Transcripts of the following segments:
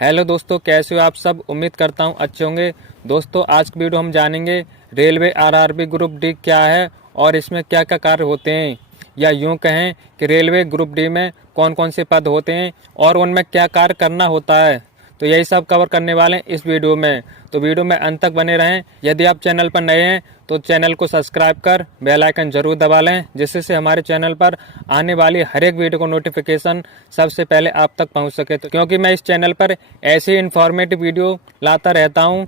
Hello दोस्तों, कैसे हो आप सब। उम्मीद करता हूँ अच्छे होंगे। दोस्तों आज की वीडियो हम जानेंगे रेलवे आरआरबी ग्रुप डी क्या है और इसमें क्या क्या कार्य होते हैं, या यूँ कहें कि रेलवे ग्रुप डी में कौन कौन से पद होते हैं और उनमें क्या कार्य करना होता है। तो यही सब कवर करने वाले हैं इस वीडियो में, तो वीडियो में अंत तक बने रहें। यदि आप चैनल पर नए हैं तो चैनल को सब्सक्राइब कर बेल आइकन जरूर दबा लें, जिससे हमारे चैनल पर आने वाली हर एक वीडियो को नोटिफिकेशन सबसे पहले आप तक पहुंच सके। तो क्योंकि मैं इस चैनल पर ऐसी इन्फॉर्मेटिव वीडियो लाता रहता हूं,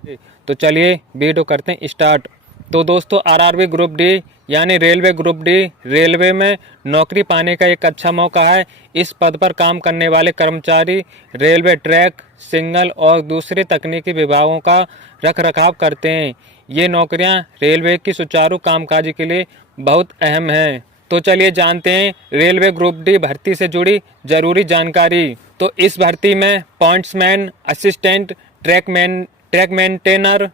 तो चलिए वीडियो करते हैं स्टार्ट। तो दोस्तों आरआरबी ग्रुप डी यानी रेलवे ग्रुप डी रेलवे में नौकरी पाने का एक अच्छा मौका है। इस पद पर काम करने वाले कर्मचारी रेलवे ट्रैक, सिग्नल और दूसरे तकनीकी विभागों का रखरखाव करते हैं। ये नौकरियां रेलवे की सुचारू कामकाज के लिए बहुत अहम हैं। तो चलिए जानते हैं रेलवे ग्रुप डी भर्ती से जुड़ी जरूरी जानकारी। तो इस भर्ती में pointsman, assistant, track maintainer,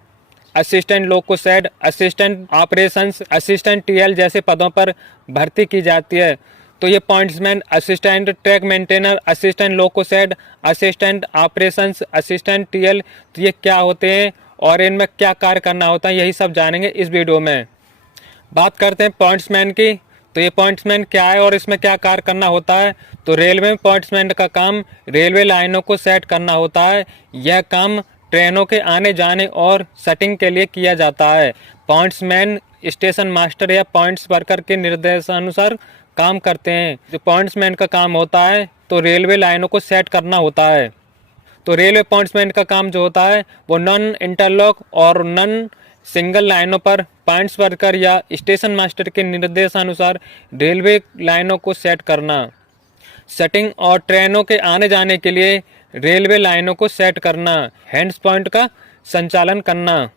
assistant loco shed, assistant operations, assistant TL जैसे पदों पर भर्ती की जाती है। तो ये pointsman, assistant, track maintainer, assistant loco shed, assistant operations, assistant TL, तो ये क्या होते हैं और इनमें क्या कार्य करना होता है, यही सब जानेंगे इस वीडियो में। बात करते हैं पॉइंट्समैन की। तो ये पॉइंट्समैन क्या है और इसमें क्या कार्य करना होता है। तो रेलवे में पॉइंट्समैन का काम रेलवे लाइनों को सेट करना होता है। यह काम ट्रेनों के आने जाने और सेटिंग के लिए किया जाता है। पॉइंट्समैन स्टेशन मास्टर या पॉइंट्स वर्कर के निर्देशानुसार काम करते हैं। जो पॉइंट्समैन का काम होता है तो रेलवे लाइनों को सेट करना होता है। तो रेलवे पॉइंट्समैन का काम जो होता है वो नॉन इंटरलॉक और नॉन सिंगल लाइनों पर पॉइंट्स वर्कर या स्टेशन मास्टर के निर्देशानुसार रेलवे लाइनों को सेट करना, सेटिंग और ट्रेनों के आने जाने के लिए रेलवे लाइनों को सेट करना, हैंड्स पॉइंट का संचालन करना।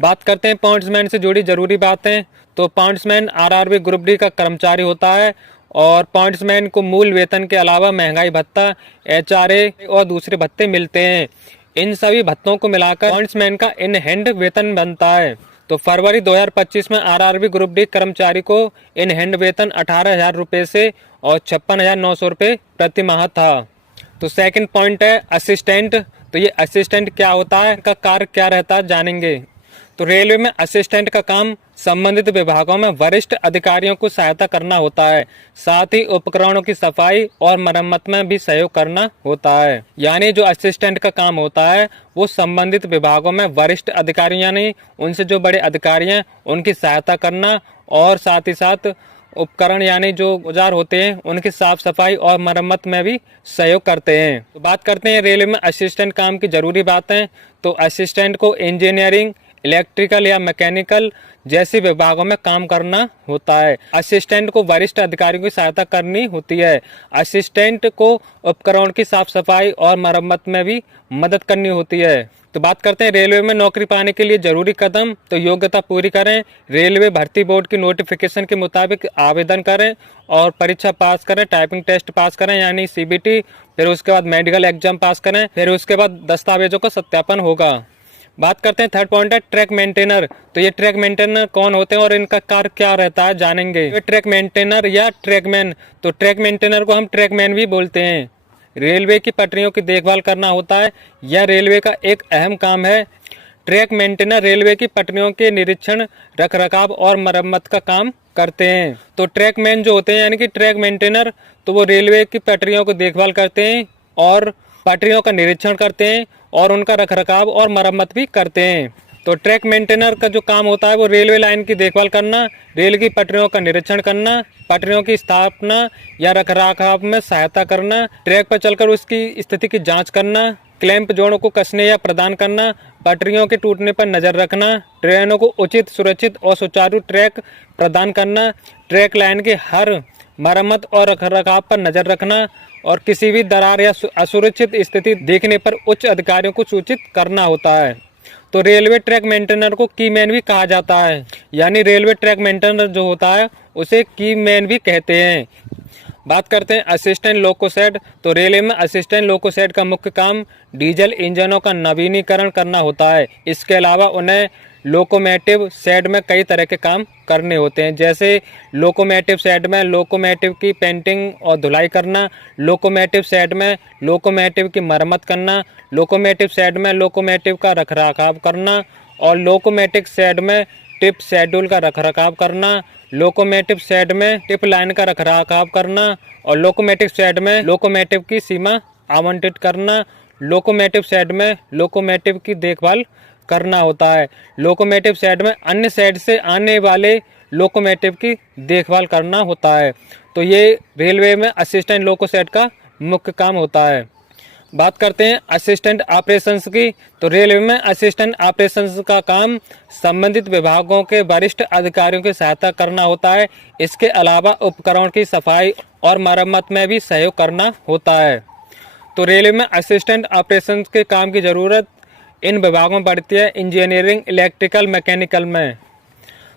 बात करते हैं पॉइंट्समैन से जुड़ी जरूरी बातें। तो पॉइंट्समैन आरआरबी ग्रुप डी का कर्मचारी होता है और पॉइंट्समैन को मूल वेतन के अलावा महंगाई भत्ता, एचआरए और दूसरे भत्ते मिलते हैं। इन सभी भत्तों को मिलाकर पॉइंट्समैन का इन हैंड वेतन बनता है। तो फरवरी 2025 में आरआरबी ग्रुप डी कर्मचारी को इन हैंड वेतन 18,000 रुपये से और 56,900 रुपये प्रति माह था। तो सेकंड पॉइंट है असिस्टेंट। तो ये असिस्टेंट क्या होता है, इनका कार्य क्या रहता है जानेंगे। तो रेलवे में असिस्टेंट का काम संबंधित विभागों में वरिष्ठ अधिकारियों को सहायता करना होता है, साथ ही उपकरणों की सफाई और मरम्मत में भी सहयोग करना होता है। यानी जो असिस्टेंट का काम होता है वो संबंधित विभागों में वरिष्ठ अधिकारी यानी उनसे जो बड़े अधिकारी हैं उनकी सहायता करना और साथ ही साथ उपकरण यानी जो औजार होते हैं उनकी साफ सफाई और मरम्मत में भी सहयोग करते हैं। तो बात करते हैं रेलवे में असिस्टेंट काम की जरूरी बातें। तो असिस्टेंट को इंजीनियरिंग, इलेक्ट्रिकल या मैकेनिकल जैसे विभागों में काम करना होता है। असिस्टेंट को वरिष्ठ अधिकारियों की सहायता करनी होती है। असिस्टेंट को उपकरणों की साफ सफाई और मरम्मत में भी मदद करनी होती है। तो बात करते हैं रेलवे में नौकरी पाने के लिए जरूरी कदम। तो योग्यता पूरी करें, रेलवे भर्ती बोर्ड की नोटिफिकेशन के मुताबिक आवेदन करें और परीक्षा पास करें, टाइपिंग टेस्ट पास करें यानी सीबीटी, फिर उसके बाद मेडिकल एग्जाम पास करें, फिर उसके बाद दस्तावेजों का सत्यापन होगा। बात करते हैं थर्ड पॉइंट है ट्रैक मेंटेनर। तो ये ट्रैक मेंटेनर कौन होते हैं और इनका कार्य क्या रहता है जानेंगे। ये ट्रैक मेंटेनर या ट्रैकमैन, तो ट्रैक मेंटेनर को हम ट्रैकमैन भी बोलते हैं। रेलवे की पटरियों की देखभाल करना होता है, यह रेलवे का एक अहम काम है। ट्रैक मेंटेनर रेलवे की पटरियों के निरीक्षण, रखरखाव और मरम्मत का काम करते हैं। तो ट्रैकमैन जो होते हैं यानी कि ट्रैक मेंटेनर, तो वो रेलवे की पटरियों को देखभाल करते हैं और पटरियों का निरीक्षण करते हैं और उनका रखरखाव और मरम्मत भी करते हैं। तो ट्रैक मेंटेनर का जो काम होता है वो रेलवे लाइन की देखभाल करना, रेल की पटरियों का निरीक्षण करना, पटरियों की स्थापना या रखरखाव में सहायता करना, ट्रैक पर चलकर उसकी स्थिति की जांच करना, क्लैंप जोड़ों को कसने या प्रदान करना, पटरियों के टूटने पर नजर रखना, ट्रेनों को उचित, सुरक्षित और सुचारू ट्रैक प्रदान करना, ट्रैक लाइन की हर मरम्मत और रखरखाव पर नजर रखना और किसी भी दरार या असुरक्षित स्थिति देखने पर उच्च अधिकारियों को सूचित करना होता है। तो रेलवे ट्रैक मेंटेनर को की मैन भी कहा जाता है, यानी रेलवे ट्रैक मेंटेनर जो होता है उसे की मैन भी कहते हैं। बात करते हैं असिस्टेंट लोकोसेड। तो रेलवे में असिस्टेंट लोकोसेड का मुख्य काम डीजल इंजनों का नवीनीकरण करना होता है। इसके अलावा उन्हें लोकोमोटिव शेड में कई तरह के काम करने होते हैं, जैसे लोकोमोटिव शेड में लोकोमोटिव की पेंटिंग और धुलाई करना, लोकोमोटिव शेड में लोकोमोटिव की मरम्मत करना, लोकोमोटिव शेड में लोकोमोटिव का रखरखाव करना और लोकोमोटिव शेड में टिप शेड्यूल का रखरखाव करना, लोकोमोटिव शेड में टिप लाइन का रखरखाव करना और लोकोमोटिव शेड में लोकोमोटिव की सीमा आवंटित करना, लोकोमोटिव शेड में लोकोमोटिव की देखभाल करना होता है। लोकोमोटिव शेड में अन्य शेड से आने वाले लोकोमोटिव की देखभाल करना होता है। तो ये रेलवे में असिस्टेंट लोको शेड का मुख्य काम होता है। बात करते हैं असिस्टेंट ऑपरेशंस की। तो रेलवे में असिस्टेंट ऑपरेशंस का काम संबंधित विभागों के वरिष्ठ अधिकारियों की सहायता करना होता है। इसके अलावा उपकरण की सफाई और मरम्मत में भी सहयोग करना होता है। तो रेलवे में असिस्टेंट ऑपरेशंस के काम की ज़रूरत इन विभागों में पड़ती है, इंजीनियरिंग, इलेक्ट्रिकल, मैकेनिकल में।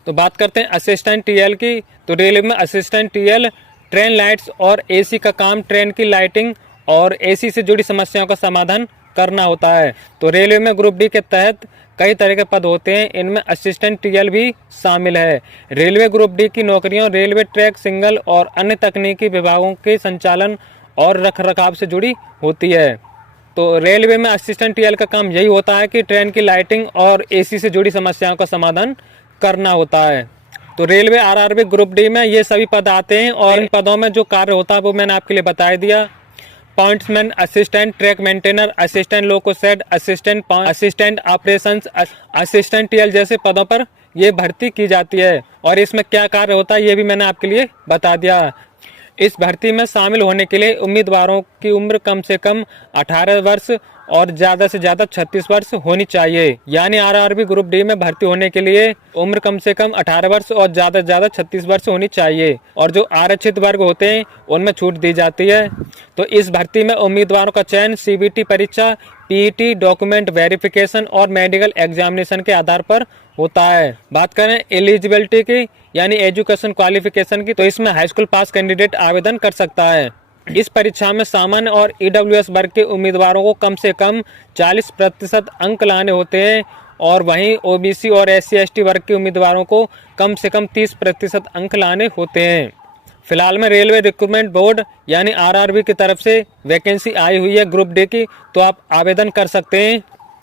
तो बात करते हैं असिस्टेंट टीएल की। तो रेलवे में असिस्टेंट टीएल ट्रेन लाइट्स और एसी का काम, ट्रेन की लाइटिंग और एसी से जुड़ी समस्याओं का समाधान करना होता है। तो रेलवे में ग्रुप डी के तहत कई तरह के पद होते हैं, इनमें असिस्टेंट टीएल भी शामिल है। रेलवे ग्रुप डी की नौकरियां रेलवे ट्रैक, सिग्नल और अन्य तकनीकी विभागों के संचालन और रखरखाव से जुड़ी होती है। तो रेलवे में असिस्टेंट टीएल का काम यही होता है कि ट्रेन की लाइटिंग और एसी से जुड़ी समस्याओं का समाधान करना होता है। तो रेलवे आरआरबी ग्रुप डी में ये सभी पद आते हैं और इन पदों में जो कार्य होता है वो मैंने आपके लिए बता दिया। Pointsman, assistant track maintainer, assistant loco shed, assistant operations, assistant TL जैसे पदों पर ये भर्ती की जाती है और इसमें क्या कार्य होता है ये भी मैंने आपके लिए बता दिया। इस भर्ती में शामिल होने के लिए उम्मीदवारों की उम्र कम से कम 18 वर्ष और ज़्यादा से ज़्यादा 36 वर्ष होनी चाहिए। यानी आरआरबी ग्रुप डी में भर्ती होने के लिए उम्र कम से कम 18 वर्ष और ज़्यादा से ज़्यादा 36 वर्ष होनी चाहिए। और जो आरक्षित वर्ग होते हैं उनमें छूट दी जाती है। तो इस भर्ती में उम्मीदवारों का चयन सीबीटी परीक्षा, पीईटी, डॉक्यूमेंट वेरिफिकेशन और मेडिकल एग्जामिनेशन के आधार पर होता है। बात करें एलिजिबिलिटी की यानी एजुकेशन क्वालिफिकेशन की, तो इसमें हाई स्कूल पास कैंडिडेट आवेदन कर सकता है। इस परीक्षा में सामान्य और ईडब्ल्यूएस वर्ग के उम्मीदवारों को कम से कम 40% अंक लाने होते हैं और वहीं ओबीसी और एससी एसटी वर्ग के उम्मीदवारों को कम से कम 30% अंक लाने होते हैं। फिलहाल में रेलवे रिक्रूटमेंट बोर्ड यानी आरआरबी की तरफ से वैकेंसी आई हुई है ग्रुप डी की, तो आप आवेदन कर सकते हैं।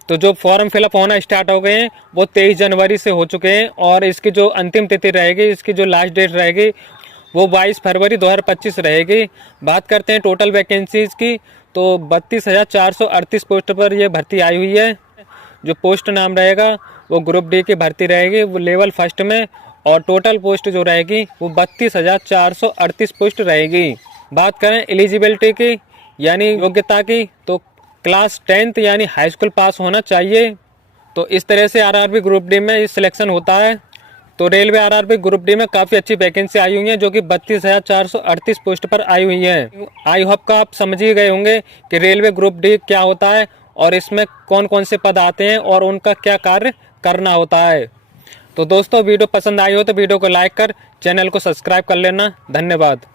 तो जो फॉर्म फिलअप होना स्टार्ट हो गए हैं वो 23 जनवरी से हो चुके हैं और इसकी जो अंतिम तिथि रहेगी, इसकी जो लास्ट डेट रहेगी वो 22 फरवरी 2025 रहेगी। बात करते हैं टोटल वैकेंसीज की, तो 32,438 पोस्ट पर यह भर्ती आई हुई है। जो पोस्ट नाम रहेगा वो ग्रुप डी की भर्ती रहेगी, वो लेवल फर्स्ट में, और टोटल पोस्ट जो रहेगी वो 32,438 पोस्ट रहेगी। बात करें एलिजिबिलिटी की यानी योग्यता की, तो क्लास 10th यानी हाई स्कूल पास होना चाहिए। तो इस तरह से आरआरबी ग्रुप डी में सिलेक्शन होता है। तो रेलवे आरआरबी ग्रुप डी में काफ़ी अच्छी वैकेंसी आई हुई है जो कि 32,438 पोस्ट पर आई हुई है। आई होप का आप समझ ही गए होंगे कि रेलवे ग्रुप डी क्या होता है और इसमें कौन कौन से पद आते हैं और उनका क्या कार्य करना होता है। तो दोस्तों वीडियो पसंद आई हो तो वीडियो को लाइक कर चैनल को सब्सक्राइब कर लेना। धन्यवाद।